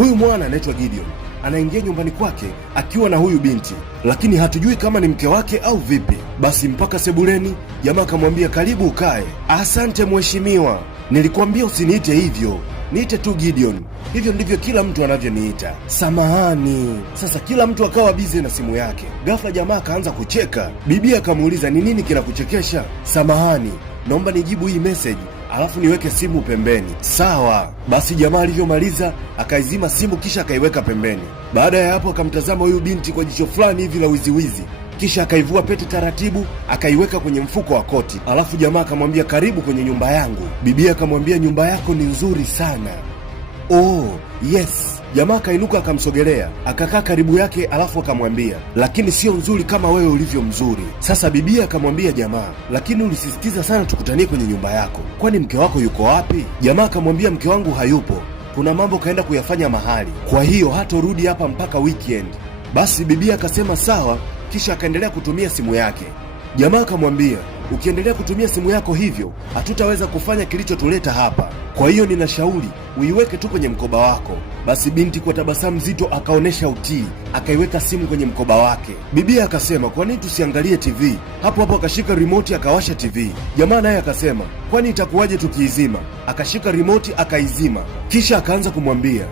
Huyu mwana anaitwa Gideon anaingia nyumbani kwake akiwa na huyu binti, lakini hatujui kama ni mke wake au vipi. Basi mpaka sebuleni, jamaa akamwambia karibu ukae. Asante mheshimiwa, nilikwambia usiniite hivyo, niite tu Gideon. Hivyo ndivyo kila mtu anavyoniita. Samahani. Sasa kila mtu akawa bize na simu yake. Ghafla jamaa akaanza kucheka. Bibi akamuuliza ni nini kinakuchekesha? Samahani, naomba nijibu hii message alafu niweke simu pembeni. Sawa. Basi jamaa alivyomaliza akaizima simu kisha akaiweka pembeni. Baada ya hapo akamtazama huyu binti kwa jicho fulani hivi la wiziwizi, kisha akaivua pete taratibu akaiweka kwenye mfuko wa koti. Alafu jamaa akamwambia karibu kwenye nyumba yangu. Bibi akamwambia nyumba yako ni nzuri sana. Oh, yes. Jamaa akainuka akamsogelea, akakaa karibu yake, alafu akamwambia lakini sio nzuri kama wewe ulivyo mzuri. Sasa bibi akamwambia jamaa, lakini ulisisitiza sana tukutanie kwenye nyumba yako, kwani mke wako yuko wapi? Jamaa akamwambia mke wangu hayupo, kuna mambo kaenda kuyafanya mahali, kwa hiyo hatorudi hapa mpaka weekend. Basi bibi akasema sawa, kisha akaendelea kutumia simu yake. Jamaa akamwambia ukiendelea kutumia simu yako hivyo hatutaweza kufanya kilichotuleta hapa, kwa hiyo ninashauri uiweke tu kwenye mkoba wako. Basi binti kwa tabasamu zito akaonesha utii, akaiweka simu kwenye mkoba wake. Bibi akasema kwa nini tusiangalie TV? Hapo hapo akashika remote akawasha TV. Jamaa naye akasema kwani itakuwaje tukiizima? Akashika remote akaizima, kisha akaanza kumwambia